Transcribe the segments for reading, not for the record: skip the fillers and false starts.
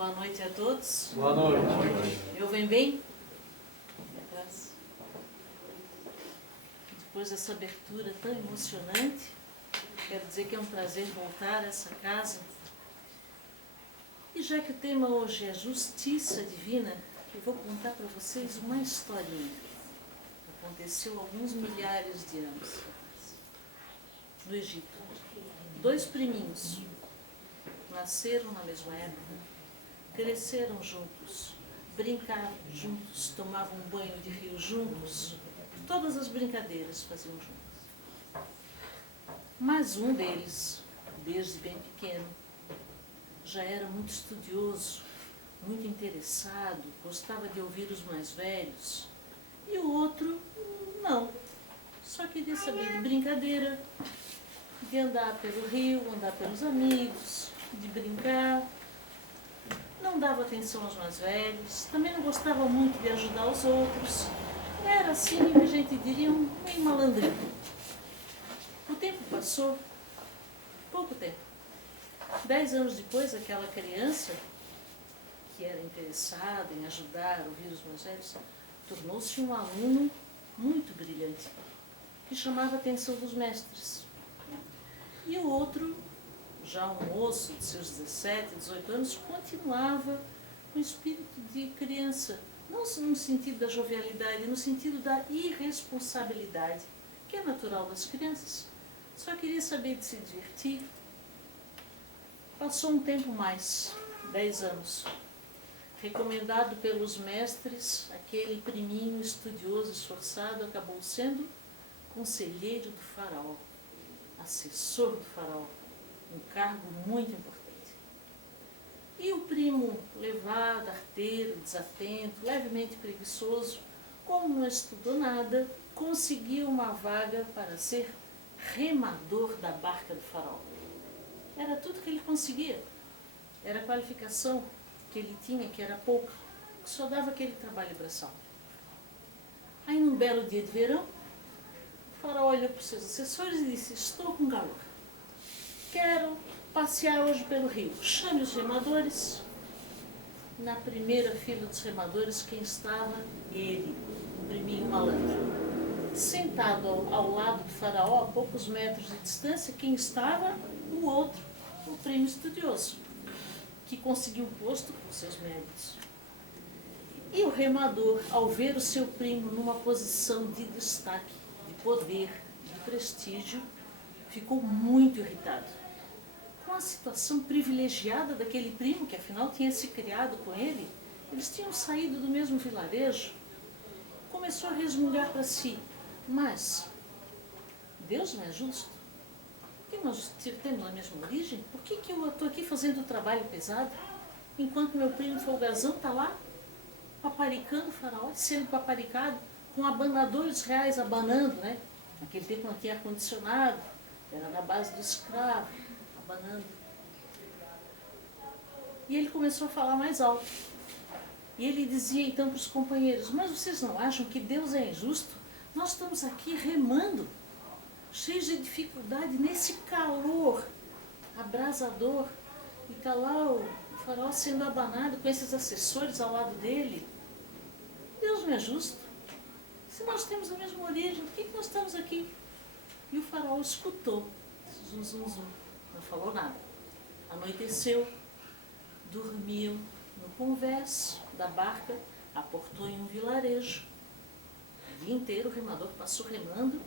Boa noite a todos. Boa noite. Me ouvem bem? Depois dessa abertura tão emocionante, quero dizer que é um prazer voltar a essa casa. E já que o tema hoje é justiça divina, eu vou contar para vocês uma historinha. Aconteceu há alguns milhares de anos no Egito. 2 priminhos nasceram na mesma época, cresceram juntos, brincavam juntos, tomavam banho de rio juntos, todas as brincadeiras faziam juntos. Mas um deles, desde bem pequeno, já era muito estudioso, muito interessado, gostava de ouvir os mais velhos, e o outro, não, só queria saber de brincadeira, de andar pelo rio, andar pelos amigos, de brincar. Não dava atenção aos mais velhos, também não gostava muito de ajudar os outros. Era assim, a gente diria, meio malandrinho. O tempo passou, pouco tempo. 10 anos depois, aquela criança, que era interessada em ajudar, ouvir os mais velhos, tornou-se um aluno muito brilhante, que chamava a atenção dos mestres. E o outro, já um moço de seus 17, 18 anos, continuava com o espírito de criança, não no sentido da jovialidade, no sentido da irresponsabilidade, que é natural das crianças. Só queria saber de se divertir. Passou um tempo mais, 10 anos. Recomendado pelos mestres, aquele priminho estudioso, esforçado, acabou sendo conselheiro do faraó, assessor do faraó, um cargo muito importante. E o primo, levado, arteiro, desatento, levemente preguiçoso, como não estudou nada, conseguiu uma vaga para ser remador da barca do faraó. Era tudo que ele conseguia. Era a qualificação que ele tinha, que era pouca, que só dava aquele trabalho braçal. Aí, num belo dia de verão, o faraó olhou para os seus assessores e disse: estou com calor. Quero passear hoje pelo rio. Chame os remadores. Na primeira fila dos remadores, quem estava? Ele, o priminho malandro. Sentado ao lado do faraó, a poucos metros de distância, quem estava? O outro, o primo estudioso, que conseguiu um posto com seus méritos. E o remador, ao ver o seu primo numa posição de destaque, de poder, de prestígio, ficou muito irritado com a situação privilegiada daquele primo, que afinal tinha se criado com ele. Eles tinham saído do mesmo vilarejo. Começou a resmungar para si: mas Deus não é justo? Que nós temos a mesma origem? Por que eu estou aqui fazendo o trabalho pesado, enquanto meu primo folgazão está lá, paparicando o faraó, sendo paparicado, com abanadores reais abanando, né? Naquele tempo não tinha ar-condicionado, era na base do escravo, abanando. E ele começou a falar mais alto. E ele dizia então para os companheiros: mas vocês não acham que Deus é injusto? Nós estamos aqui remando, cheios de dificuldade, nesse calor abrasador, e está lá o faraó sendo abanado com esses assessores ao lado dele. Deus não é justo? Se nós temos a mesma origem, por que nós estamos aqui? E o faraó escutou, zum, zum, zum, não falou nada. Anoiteceu, dormiam no convés da barca, aportou em um vilarejo. O dia inteiro o remador passou remando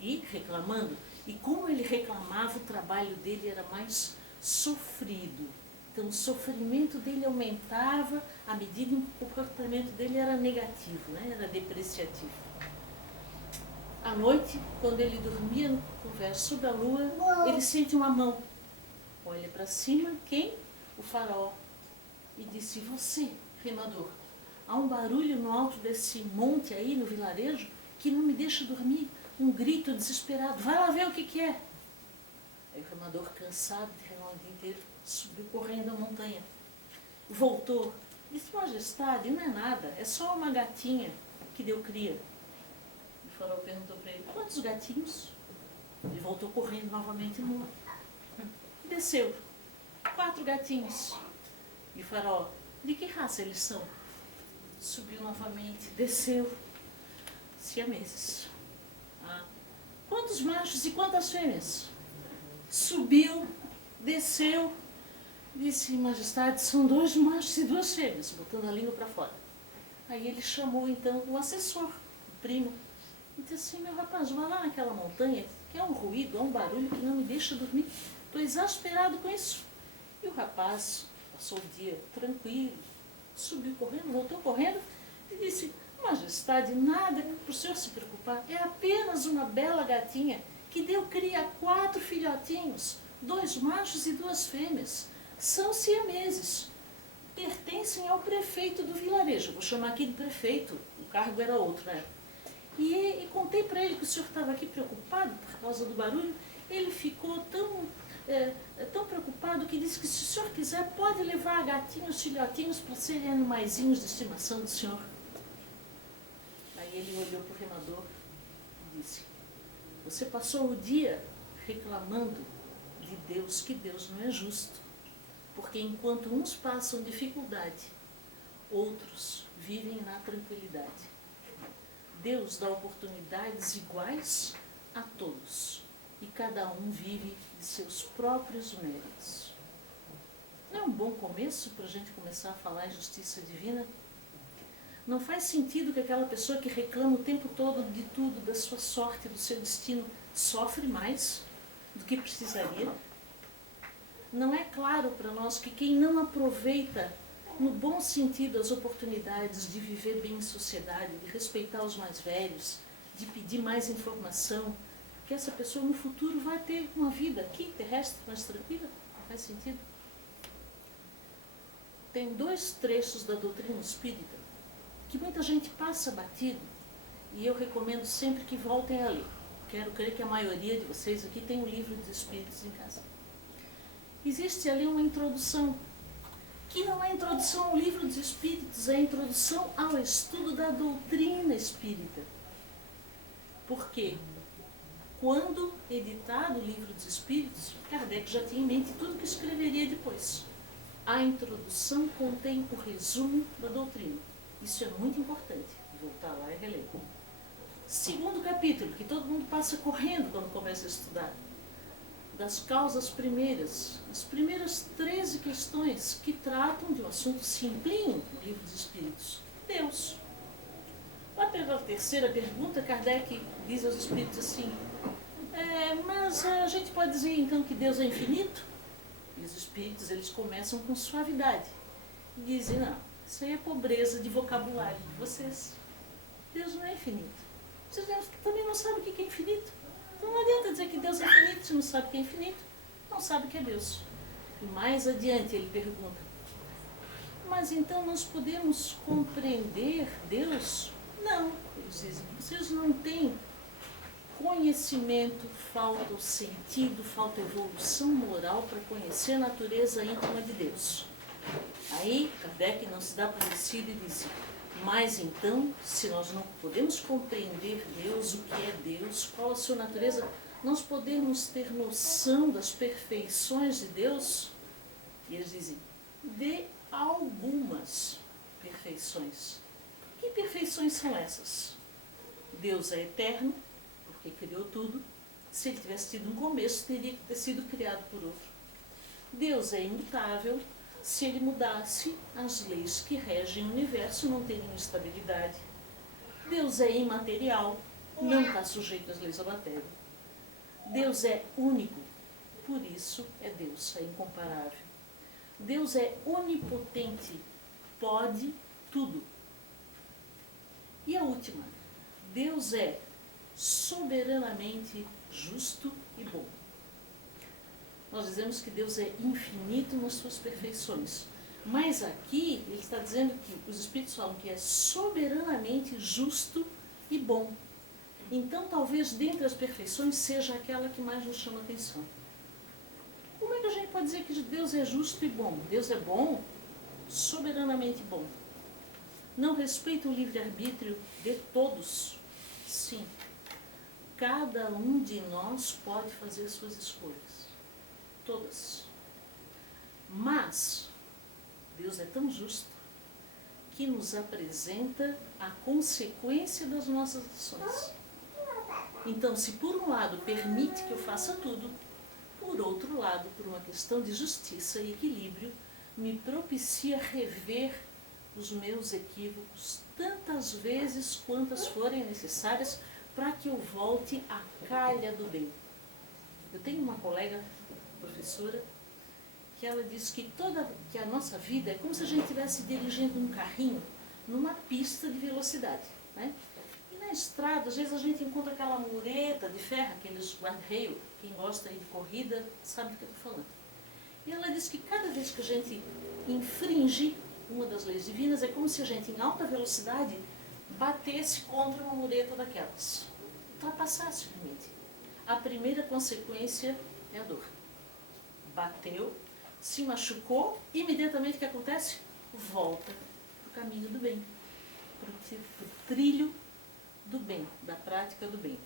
e reclamando. E como ele reclamava, o trabalho dele era mais sofrido. Então o sofrimento dele aumentava à medida que o comportamento dele era negativo, né? Era depreciativo. À noite, quando ele dormia no convés sob a lua, ele sente uma mão. Olha para cima, quem? O faraó. E disse: você, remador, há um barulho no alto desse monte aí no vilarejo que não me deixa dormir. Um grito desesperado. Vai lá ver o que é. Aí o remador, cansado de remar o dia inteiro, subiu correndo a montanha. Voltou. Disse: majestade, não é nada, é só uma gatinha que deu cria. O faraó perguntou para ele: quantos gatinhos? Ele voltou correndo novamente no mar. Desceu. 4 gatinhos. E faraó, de que raça eles são? Subiu novamente, desceu, siameses. Quantos machos e quantas fêmeas? Subiu, desceu, disse, majestade, são 2 machos e 2 fêmeas, botando a língua para fora. Aí ele chamou então o assessor, o primo, e disse assim, meu rapaz, vai lá naquela montanha, que é um ruído, é um barulho que não me deixa dormir, estou exasperado com isso. E o rapaz passou o dia tranquilo, subiu correndo, voltou correndo e disse, majestade, nada para o senhor se preocupar, é apenas uma bela gatinha que deu cria a 4 filhotinhos, 2 machos e 2 fêmeas, são siameses, pertencem ao prefeito do vilarejo, vou chamar aqui de prefeito, o cargo era outro, né? E contei para ele que o senhor estava aqui preocupado por causa do barulho, ele ficou tão preocupado que disse que se o senhor quiser pode levar a gatinha e os filhotinhos para serem animaizinhos de estimação do senhor. Aí ele olhou para o remador e disse, você passou o dia reclamando de Deus, que Deus não é justo, porque enquanto uns passam dificuldade, outros vivem na tranquilidade. Deus dá oportunidades iguais a todos e cada um vive de seus próprios méritos. Não é um bom começo para a gente começar a falar em justiça divina? Não faz sentido que aquela pessoa que reclama o tempo todo de tudo, da sua sorte, do seu destino, sofre mais do que precisaria? Não é claro para nós que quem não aproveita, no bom sentido, as oportunidades de viver bem em sociedade, de respeitar os mais velhos, de pedir mais informação, que essa pessoa no futuro vai ter uma vida aqui, terrestre, mais tranquila? Não faz sentido? Tem 2 trechos da doutrina espírita que muita gente passa batido e eu recomendo sempre que voltem a ler. Quero crer que a maioria de vocês aqui tem o livro dos Espíritos em casa. Existe ali uma introdução, que não é introdução ao livro dos Espíritos, é introdução ao estudo da doutrina espírita. Por quê? Quando editado o livro dos Espíritos, Kardec já tinha em mente tudo que escreveria depois. A introdução contém o resumo da doutrina. Isso é muito importante, voltar lá e reler. 2º capítulo, que todo mundo passa correndo quando começa a estudar, das causas primeiras, as primeiras 13 questões que tratam de um assunto simplinho no livro dos Espíritos, Deus. Lá pela 3ª pergunta, Kardec diz aos Espíritos assim, mas a gente pode dizer então que Deus é infinito? E os Espíritos, eles começam com suavidade e dizem, não, isso aí é pobreza de vocabulário de vocês. Deus não é infinito. Vocês também não sabem o que é infinito. Então não adianta dizer que Deus é infinito, se não sabe o que é infinito, não sabe o que é Deus. E mais adiante ele pergunta, mas então nós podemos compreender Deus? Não, eles dizem, vocês não têm conhecimento, falta o sentido, falta evolução moral para conhecer a natureza íntima de Deus. Aí Kardec não se dá por vencido e diz, mas então, se nós não podemos compreender Deus, o que é Deus, qual a sua natureza, nós podemos ter noção das perfeições de Deus? E eles dizem, de algumas perfeições. Que perfeições são essas? Deus é eterno, porque criou tudo. Se ele tivesse tido um começo, teria que ter sido criado por outro. Deus é imutável. Se ele mudasse, as leis que regem o universo não teriam estabilidade. Deus é imaterial, não está sujeito às leis da matéria. Deus é único, por isso é Deus, é incomparável. Deus é onipotente, pode tudo. E a última, Deus é soberanamente justo e bom. Nós dizemos que Deus é infinito nas suas perfeições. Mas aqui ele está dizendo que os Espíritos falam que é soberanamente justo e bom. Então talvez dentre as perfeições seja aquela que mais nos chama a atenção. Como é que a gente pode dizer que Deus é justo e bom? Deus é bom, soberanamente bom. Não respeita o livre-arbítrio de todos? Sim. Cada um de nós pode fazer suas escolhas. Todas. Mas Deus Deus é tão justo que nos apresenta a consequência das nossas ações. Então, se por um lado permite que eu faça tudo, por outro lado, por uma questão de justiça e equilíbrio, me propicia rever os meus equívocos tantas vezes quantas forem necessárias para que eu volte à calha do bem. Eu tenho uma colega, professora, que ela diz que a nossa vida é como se a gente estivesse dirigindo um carrinho numa pista de velocidade, né? E na estrada, às vezes a gente encontra aquela mureta de ferro, aqueles guarda-reio, quem gosta aí de corrida sabe do que eu estou falando. E ela diz que cada vez que a gente infringe uma das leis divinas, é como se a gente, em alta velocidade, batesse contra uma mureta daquelas. Ultrapassasse o limite. A primeira consequência é a dor. Bateu, se machucou, imediatamente o que acontece? Volta para o caminho do bem, para o trilho do bem, da prática do bem.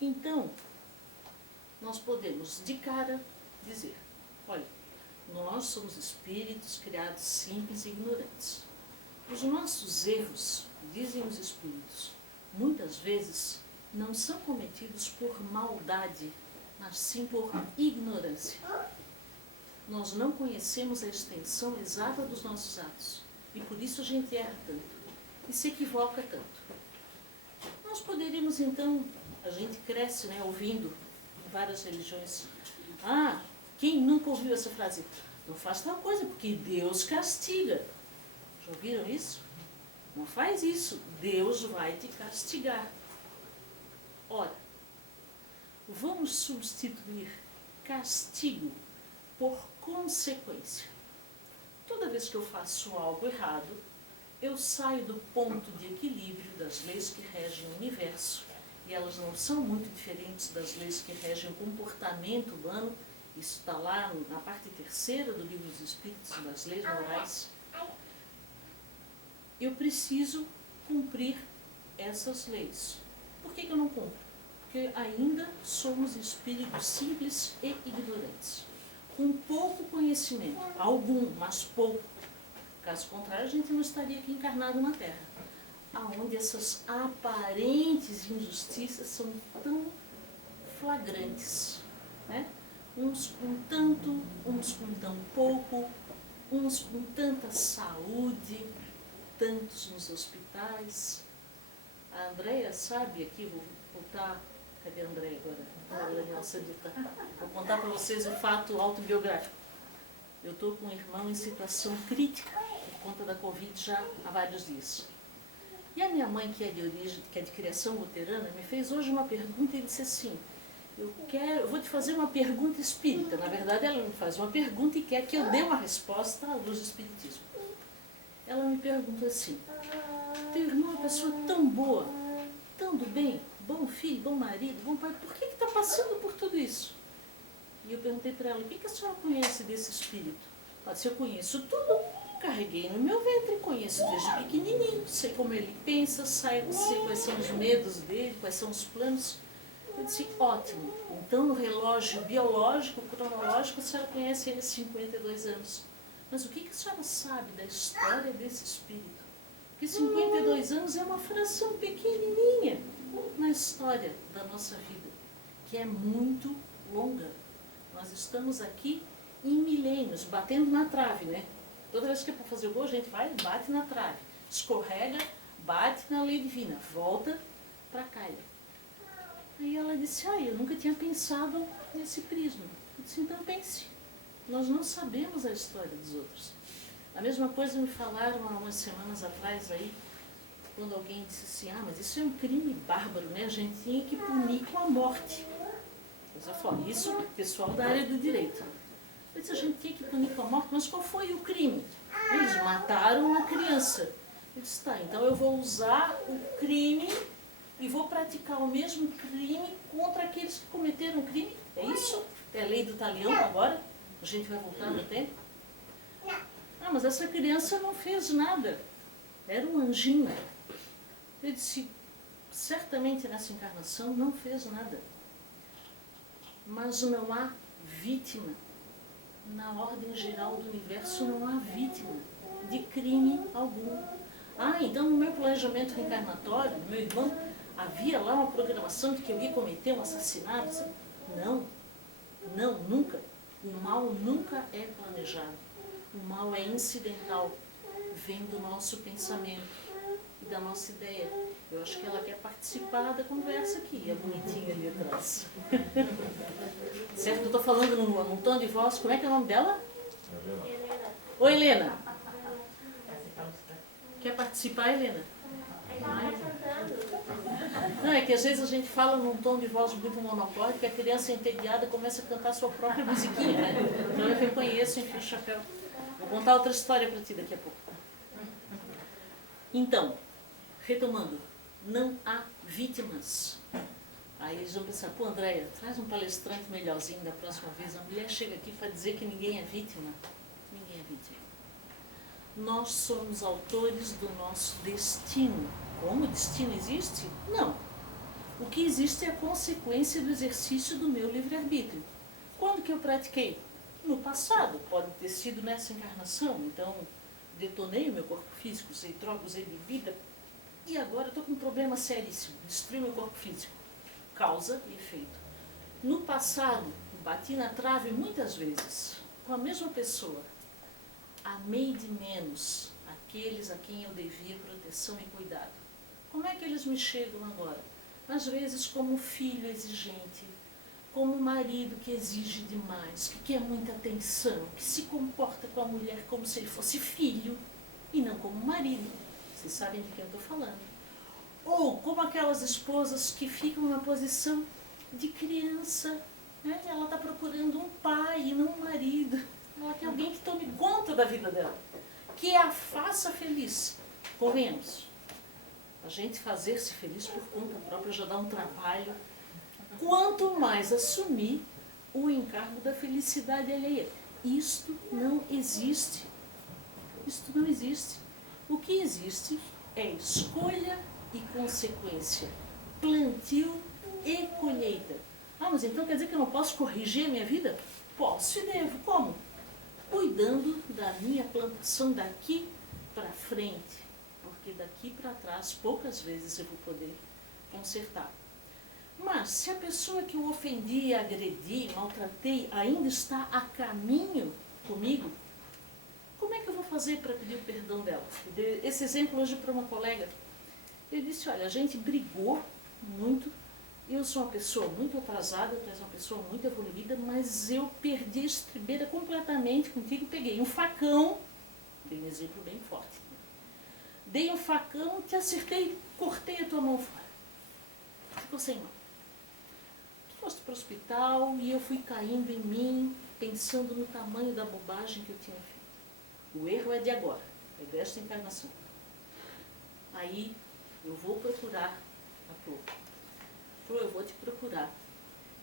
Então, nós podemos de cara dizer, olha, nós somos espíritos criados simples e ignorantes. Os nossos erros, dizem os espíritos, muitas vezes não são cometidos por maldade, mas sim por ignorância. Nós não conhecemos a extensão exata dos nossos atos e por isso a gente erra tanto e se equivoca tanto. Nós poderíamos então, a gente cresce, né, ouvindo várias religiões, quem nunca ouviu essa frase? Não faz tal coisa porque Deus castiga. Já ouviram isso? Não faz isso, Deus vai te castigar. Ora, vamos substituir castigo por consequência. Toda vez que eu faço algo errado, eu saio do ponto de equilíbrio das leis que regem o universo, e elas não são muito diferentes das leis que regem o comportamento humano. Isso está lá na parte 3ª do Livro dos Espíritos, das leis morais. Eu preciso cumprir essas leis. Por que eu não cumpro? Porque ainda somos espíritos simples e ignorantes, com pouco conhecimento, algum, mas pouco. Caso contrário, a gente não estaria aqui encarnado na Terra, aonde essas aparentes injustiças são tão flagrantes, né? Uns com tanto, uns com tão pouco, uns com tanta saúde, tantos nos hospitais. A Andréia sabe aqui, vou voltar. Cadê a Andréia agora? Daniel Sandita. Vou contar para vocês um fato autobiográfico. Eu estou com um irmão em situação crítica por conta da Covid já há vários dias. E a minha mãe, que é de criação luterana, me fez hoje uma pergunta e disse assim, eu vou te fazer uma pergunta espírita. Na verdade, ela me faz uma pergunta e quer que eu dê uma resposta à luz do Espiritismo. Ela me perguntou assim, teu irmão é uma pessoa tão boa, tão do bem, bom filho, bom marido, bom pai, por que está passando por tudo isso? E eu perguntei para ela, o que a senhora conhece desse espírito? Ela disse, eu conheço tudo, carreguei no meu ventre, conheço desde pequenininho, sei como ele pensa, sei quais são os medos dele, quais são os planos. Eu disse, ótimo, então no relógio biológico, cronológico, a senhora conhece ele há 52 anos. Mas o que a senhora sabe da história desse espírito? Porque 52 anos é uma fração pequenininha na história da nossa vida, que é muito longa. Nós estamos aqui em milênios, batendo na trave, né? Toda vez que é para fazer o gol, a gente vai e bate na trave. Escorrega, bate na lei divina, volta para cá. Aí ela disse, eu nunca tinha pensado nesse prisma. Eu disse, então pense. Nós não sabemos a história dos outros. A mesma coisa me falaram há umas semanas atrás aí, quando alguém disse assim, mas isso é um crime bárbaro, né? A gente tinha que punir com a morte. Eu já falei, isso é pessoal da área do direito. Eu disse, a gente tinha que punir com a morte, mas qual foi o crime? Eles mataram uma criança. Eu disse, tá, então eu vou usar o crime e vou praticar o mesmo crime contra aqueles que cometeram o crime. É isso? É a lei do talião agora? A gente vai voltar no tempo? Mas essa criança não fez nada. Era um anjinho. Eu disse, certamente nessa encarnação não fez nada. Mas não há vítima. Na ordem geral do universo não há vítima de crime algum. Ah, então no meu planejamento reencarnatório, no meu irmão, havia lá uma programação de que eu ia cometer um assassinato? Não, não, nunca. O mal nunca é planejado. O mal é incidental, vem do nosso pensamento e da nossa ideia. Eu acho que ela quer participar da conversa aqui, é bonitinha ali atrás. Certo? Eu estou falando num tom de voz, como é que é o nome dela? Helena. Oi, Helena. Quer participar, Helena? Não, é que às vezes a gente fala num tom de voz muito monocórdico, a criança entediada começa a cantar sua própria musiquinha, né? Então eu reconheço, enfim, o chapéu. Vou contar outra história para ti daqui a pouco. Então, retomando, não há vítimas. Aí eles vão pensar, pô, Andréia, traz um palestrante melhorzinho da próxima vez. A mulher chega aqui para dizer que ninguém é vítima. Ninguém é vítima. Nós somos autores do nosso destino. Como o destino existe? Não. O que existe é a consequência do exercício do meu livre-arbítrio. Quando que eu pratiquei? No passado. Pode ter sido nessa encarnação. Então, detonei o meu corpo físico, usei droga, usei bebida. E agora estou com um problema seríssimo. Destruí meu corpo físico. Causa e efeito. No passado, bati na trave muitas vezes. Com a mesma pessoa. Amei de menos aqueles a quem eu devia proteção e cuidado. Como é que eles me chegam agora? Às vezes como filho exigente, como marido que exige demais, que quer muita atenção, que se comporta com a mulher como se ele fosse filho e não como marido. Vocês sabem de quem eu estou falando. Ou como aquelas esposas que ficam na posição de criança, né? Ela está procurando um pai e não um marido. Ela quer alguém que tome conta da vida dela, que a faça feliz. Convenhamos, a gente fazer-se feliz por conta própria já dá um trabalho. Quanto mais assumir o encargo da felicidade alheia. Isto não existe. Isto não existe. O que existe é escolha e consequência, plantio e colheita. Ah, mas então quer dizer que eu não posso corrigir a minha vida? Posso e devo. Como? Cuidando da minha plantação daqui para frente, porque daqui para trás poucas vezes eu vou poder consertar. Mas se a pessoa que eu ofendi, agredi, maltratei ainda está a caminho comigo, como é que eu vou fazer para pedir o perdão dela? Eu dei esse exemplo hoje para uma colega. Eu disse, olha, a gente brigou muito, eu sou uma pessoa muito atrasada, tu és uma pessoa muito evoluída, mas eu perdi a estribeira completamente contigo, peguei um facão, dei um exemplo bem forte, dei um facão, te acertei, cortei a tua mão fora, ficou sem mão. Tu foste para o hospital e eu fui caindo em mim, pensando no tamanho da bobagem que eu tinha feito. O erro é de agora, é desta encarnação. Aí eu vou procurar a Clô. Clô, eu vou te procurar.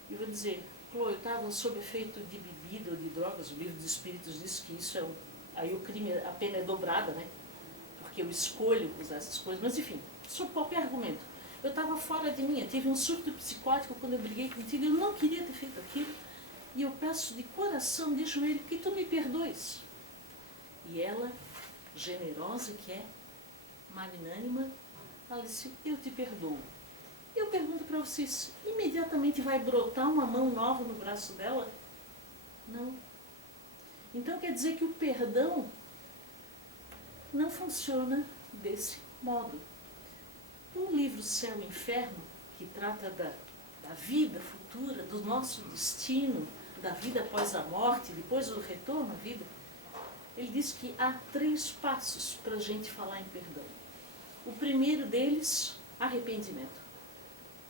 E vou dizer, Clô, eu estava sob efeito de bebida ou de drogas, o livro dos Espíritos diz que isso é aí o crime, a pena é dobrada, né? Porque eu escolho usar essas coisas, mas enfim, sob qualquer argumento. Eu estava fora de mim, eu tive um surto psicótico quando eu briguei contigo, eu não queria ter feito aquilo. E eu peço de coração, de joelho, que tu me perdoes. E ela, generosa que é, magnânima, ela disse, eu te perdoo. Eu pergunto para vocês, imediatamente vai brotar uma mão nova no braço dela? Não. Então quer dizer que o perdão não funciona desse modo. O livro Céu e Inferno, que trata da vida futura, do nosso destino, da vida após a morte, depois do retorno à vida, ele diz que há 3 passos para a gente falar em perdão. O primeiro deles, arrependimento.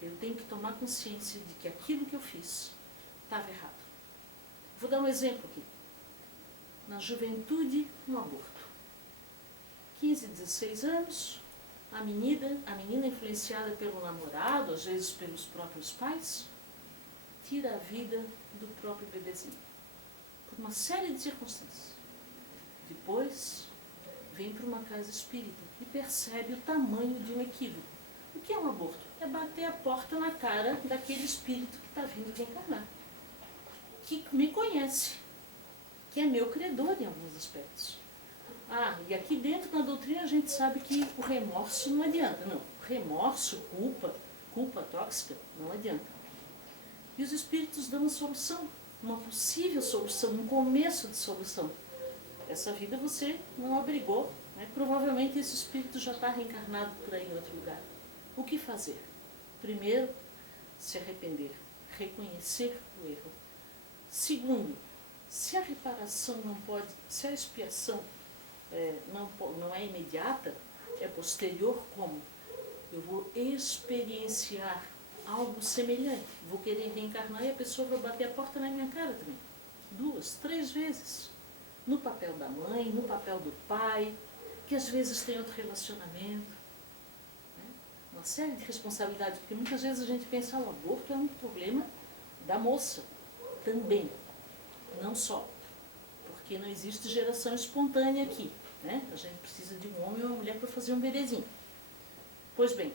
Eu tenho que tomar consciência de que aquilo que eu fiz estava errado. Vou dar um exemplo aqui. Na juventude, um aborto. 15, 16 anos, a menina influenciada pelo namorado, às vezes pelos próprios pais, tira a vida do próprio bebezinho. Por uma série de circunstâncias. Depois, vem para uma casa espírita e percebe o tamanho de um equívoco. O que é um aborto? É bater a porta na cara daquele espírito que está vindo reencarnar. Que me conhece. que é meu credor em alguns aspectos. Ah, e aqui dentro na doutrina a gente sabe que o remorso não adianta. Não, remorso, culpa tóxica, não adianta. E os espíritos dão uma solução, uma possível solução, um começo de solução. Essa vida você não abrigou, né? Provavelmente esse espírito já está reencarnado por aí em outro lugar. O que fazer? Primeiro, se arrepender, reconhecer o erro. Segundo, se a reparação não pode, se a expiação não é imediata, é posterior, como? Eu vou experienciar algo semelhante. Vou querer reencarnar e a pessoa vai bater a porta na minha cara também. 2, 3 vezes. No papel da mãe, no papel do pai, que às vezes tem outro relacionamento. Né? Uma série de responsabilidades, porque muitas vezes a gente pensa, o aborto é um problema da moça. Também. Não só. Porque não existe geração espontânea aqui. Né? A gente precisa de um homem ou uma mulher para fazer um bebezinho. Pois bem,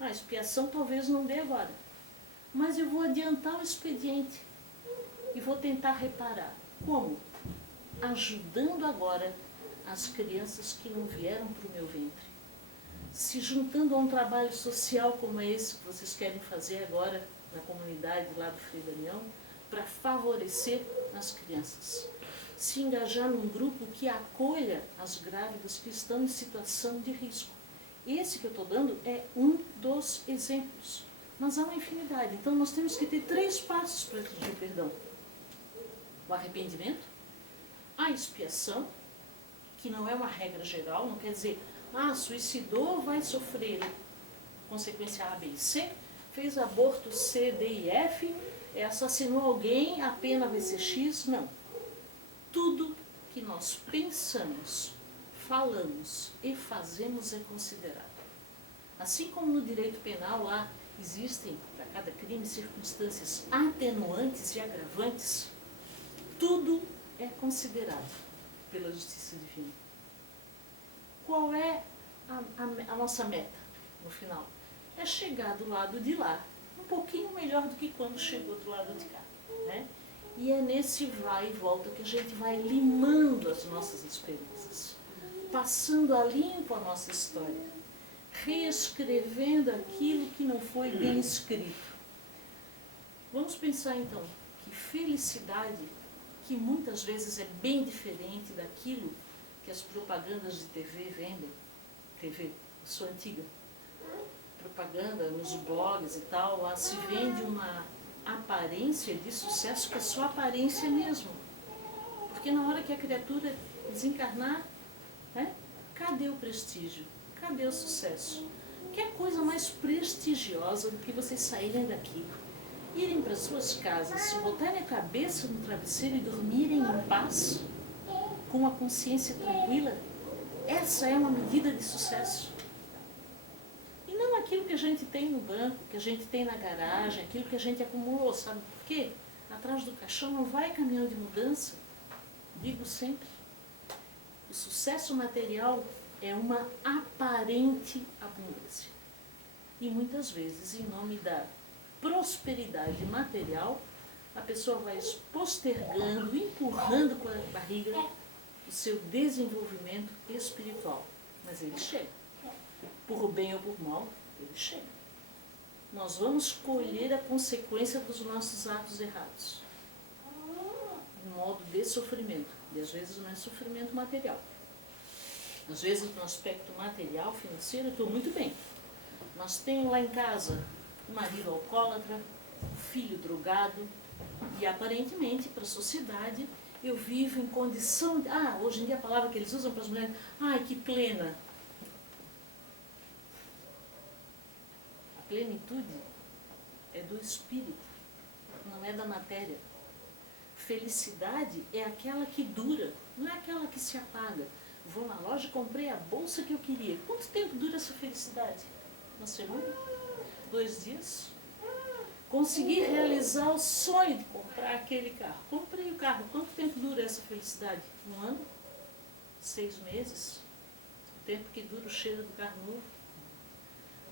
a expiação talvez não dê agora. Mas eu vou adiantar o expediente e vou tentar reparar. Como? Ajudando agora as crianças que não vieram para o meu ventre. Se juntando a um trabalho social como esse que vocês querem fazer agora na comunidade lá do Frei Damião, para favorecer as crianças. Se engajar num grupo que acolha as grávidas que estão em situação de risco. Esse que eu estou dando é um dos exemplos. Mas há uma infinidade. Então nós temos que ter 3 passos para atingir o perdão. O arrependimento, a expiação, que não é uma regra geral, não quer dizer, suicidou, vai sofrer consequência A, B e C, fez aborto C, D e F, assassinou alguém, a pena vai ser X, não. Tudo que nós pensamos, falamos e fazemos é considerado. Assim como no direito penal lá existem, para cada crime, circunstâncias atenuantes e agravantes, tudo é considerado pela justiça divina. Qual é a nossa meta no final? É chegar do lado de lá, um pouquinho melhor do que quando chegou do lado de cá. Né? E é nesse vai e volta que a gente vai limando as nossas esperanças, passando a limpo a nossa história, reescrevendo aquilo que não foi bem escrito. Vamos pensar então que felicidade, que muitas vezes é bem diferente daquilo que as propagandas de TV vendem. TV, eu sou antiga. Propaganda nos blogs e tal, lá se vende uma aparência de sucesso que é só aparência mesmo. Porque na hora que a criatura desencarnar, né, cadê o prestígio? Cadê o sucesso? Que coisa mais prestigiosa do que vocês saírem daqui, irem para suas casas, botarem a cabeça no travesseiro e dormirem em paz, com a consciência tranquila? Essa é uma medida de sucesso. E não aquilo que a gente tem no banco, que a gente tem na garagem, aquilo que a gente acumulou, sabe por quê? Atrás do caixão não vai caminhão de mudança. Digo sempre, o sucesso material é uma aparente abundância. E muitas vezes, em nome da prosperidade material, a pessoa vai postergando, empurrando com a barriga o seu desenvolvimento espiritual. Mas ele chega. Por bem ou por mal, ele chega. Nós vamos colher a consequência dos nossos atos errados. Em modo de sofrimento. E às vezes não é sofrimento material. Às vezes no aspecto material, financeiro, eu estou muito bem. Mas tenho lá em casa um marido alcoólatra, um filho drogado, e aparentemente para a sociedade eu vivo em condição de, hoje em dia a palavra que eles usam para as mulheres, que plena. A plenitude é do espírito, não é da matéria. Felicidade é aquela que dura, não é aquela que se apaga. Vou na loja e comprei a bolsa que eu queria. Quanto tempo dura essa felicidade? Uma semana? 2 dias? Consegui realizar o sonho de comprar aquele carro. Comprei o carro. Quanto tempo dura essa felicidade? 1 ano? 6 meses? O tempo que dura o cheiro do carro novo.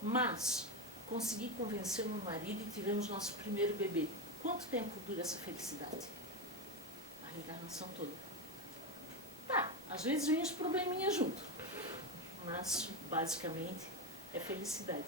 Mas consegui convencer meu marido e tivemos nosso primeiro bebê. Quanto tempo dura essa felicidade? A reencarnação toda. Às vezes vem os probleminhas junto, mas basicamente é felicidade.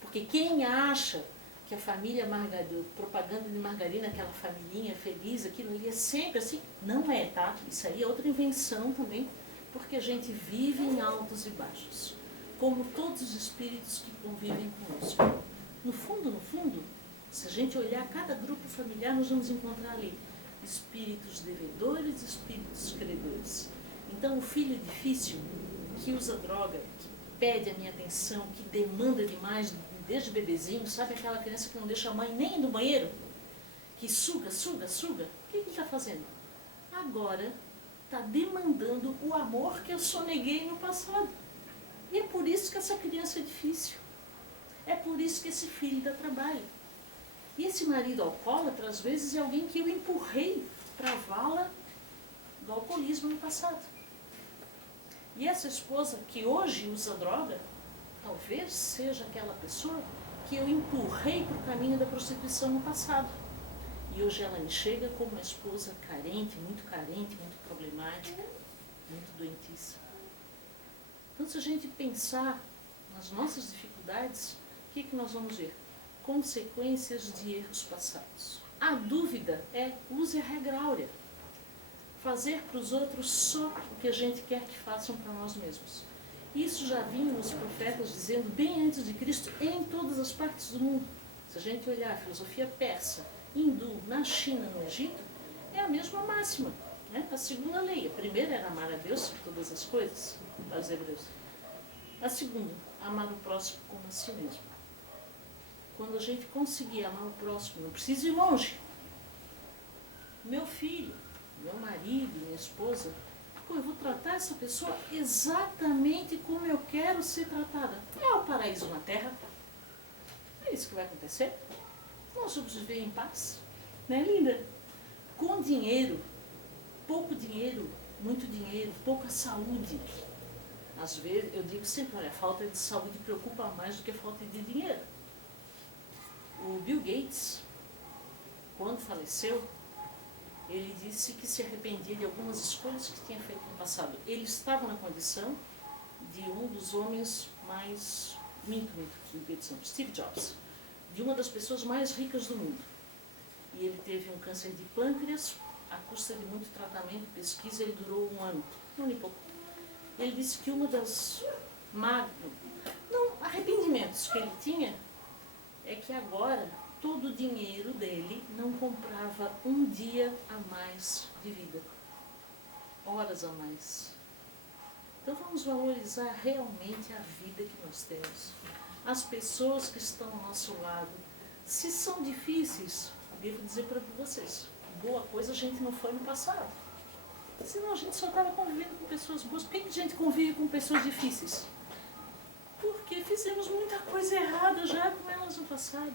Porque quem acha que a família Margarina, propaganda de margarina, aquela familhinha feliz, aquilo ali é sempre assim, não é, tá? Isso aí é outra invenção também, porque a gente vive em altos e baixos, como todos os espíritos que convivem conosco. No fundo, se a gente olhar cada grupo familiar, nós vamos encontrar ali espíritos devedores e espíritos credores. Então o filho difícil, que usa droga, que pede a minha atenção, que demanda demais desde bebezinho, sabe aquela criança que não deixa a mãe nem ir no banheiro? Que suga, o que ele está fazendo? Agora está demandando o amor que eu soneguei no passado. E é por isso que essa criança é difícil. É por isso que esse filho dá trabalho. E esse marido alcoólatra, às vezes, é alguém que eu empurrei para a vala do alcoolismo no passado. E essa esposa que hoje usa droga, talvez seja aquela pessoa que eu empurrei para o caminho da prostituição no passado. E hoje ela me chega como uma esposa carente, muito problemática, muito doentiça. Então, se a gente pensar nas nossas dificuldades, o que nós vamos ver? Consequências de erros passados. A dúvida é, use a regra áurea. Fazer para os outros só o que a gente quer que façam para nós mesmos. Isso já vinham os profetas dizendo bem antes de Cristo em todas as partes do mundo. Se a gente olhar a filosofia persa, hindu, na China, no Egito, é a mesma máxima. Né? A segunda lei. A primeira era amar a Deus sobre todas as coisas, para os hebreus. A segunda, amar o próximo como a si mesmo. Quando a gente conseguir amar o próximo, não precisa ir longe. Meu filho, meu marido, minha esposa, eu vou tratar essa pessoa exatamente como eu quero ser tratada. É o paraíso na Terra. É isso que vai acontecer. Nós vamos viver em paz. Não é, linda? Com dinheiro, pouco dinheiro, muito dinheiro, pouca saúde. Às vezes, eu digo sempre, olha, a falta de saúde preocupa mais do que a falta de dinheiro. O Bill Gates, quando faleceu, ele disse que se arrependia de algumas escolhas que tinha feito no passado. Ele estava na condição de um dos homens mais, Steve Jobs, de uma das pessoas mais ricas do mundo. E ele teve um câncer de pâncreas, à custa de muito tratamento, pesquisa, ele durou um ano e pouco. Ele disse que uma das arrependimentos que ele tinha é que agora todo o dinheiro dele não comprava um dia a mais de vida, horas a mais. Então vamos valorizar realmente a vida que nós temos. As pessoas que estão ao nosso lado, se são difíceis, devo dizer para vocês, boa coisa a gente não foi no passado. Senão a gente só estava convivendo com pessoas boas. Por que a gente convive com pessoas difíceis? Porque fizemos muita coisa errada já com elas no passado.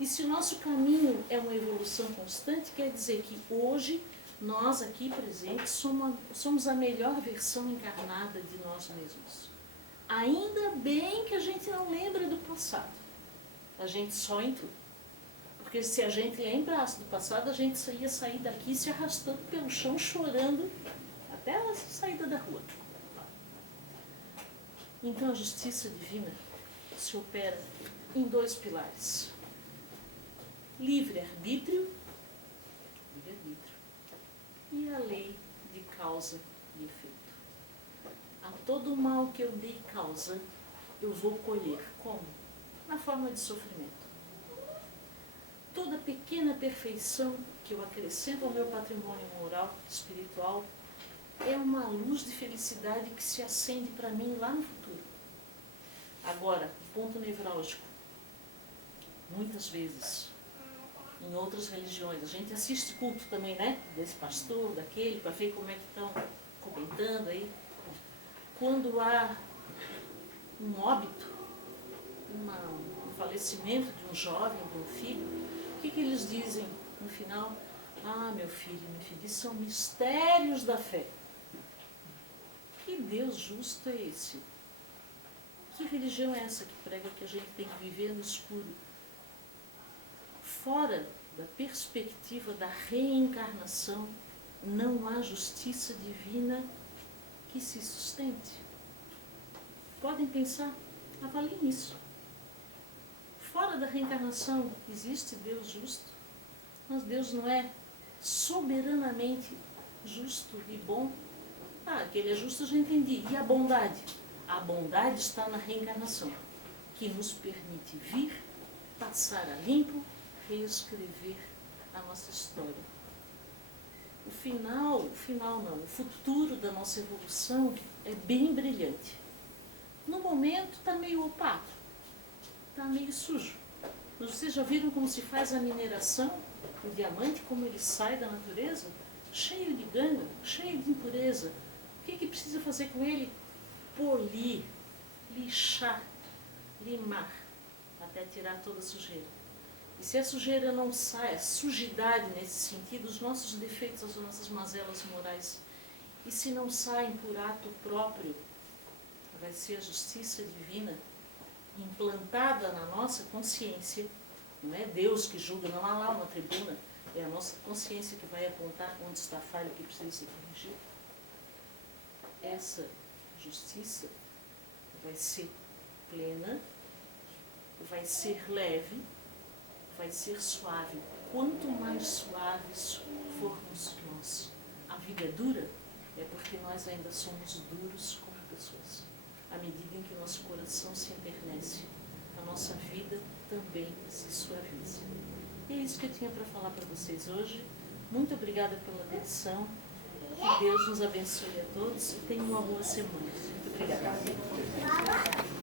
E se o nosso caminho é uma evolução constante, quer dizer que hoje, nós aqui presentes, somos a melhor versão encarnada de nós mesmos. Ainda bem que a gente não lembra do passado. A gente só entrou. Porque se a gente lembrasse do passado, a gente ia sair daqui se arrastando pelo chão, chorando, até a saída da rua. Então a justiça divina se opera em dois pilares. Livre-arbítrio e a lei de causa e efeito. A todo mal que eu dei causa, eu vou colher. Como? Na forma de sofrimento. Toda pequena perfeição que eu acrescento ao meu patrimônio moral, espiritual, é uma luz de felicidade que se acende para mim lá no futuro. Agora, ponto nevrálgico. Muitas vezes, em outras religiões, a gente assiste culto também, né? Desse pastor, daquele, para ver como é que estão comentando aí. Quando há um óbito, um falecimento de um jovem, de um filho, o que eles dizem no final? Ah, meu filho, isso são mistérios da fé. Que Deus justo é esse? Que religião é essa que prega que a gente tem que viver no escuro? Fora da perspectiva da reencarnação, não há justiça divina que se sustente. Podem pensar, avaliem isso. Fora da reencarnação existe Deus justo, mas Deus não é soberanamente justo e bom. Que ele é justo eu já entendi. E a bondade? A bondade está na reencarnação, que nos permite vir, passar a limpo, reescrever a nossa história. O futuro da nossa evolução é bem brilhante. No momento está meio opaco, está meio sujo. Mas vocês já viram como se faz a mineração? O diamante, como ele sai da natureza? Cheio de ganga, cheio de impureza. O que precisa fazer com ele? Polir, lixar, limar, até tirar toda a sujeira. E se a sujeira não sai, a sujidade nesse sentido, os nossos defeitos, as nossas mazelas morais, e se não saem por ato próprio, vai ser a justiça divina implantada na nossa consciência. Não é Deus que julga, não há lá uma tribuna, é a nossa consciência que vai apontar onde está a falha que precisa ser corrigida. Essa justiça vai ser plena, vai ser leve, vai ser suave. Quanto mais suaves formos nós. A vida é dura é porque nós ainda somos duros como pessoas. À medida em que nosso coração se enternece, a nossa vida também se suaviza. E é isso que eu tinha para falar para vocês hoje. Muito obrigada pela atenção. Que Deus nos abençoe a todos e tenham uma boa semana. Muito obrigada.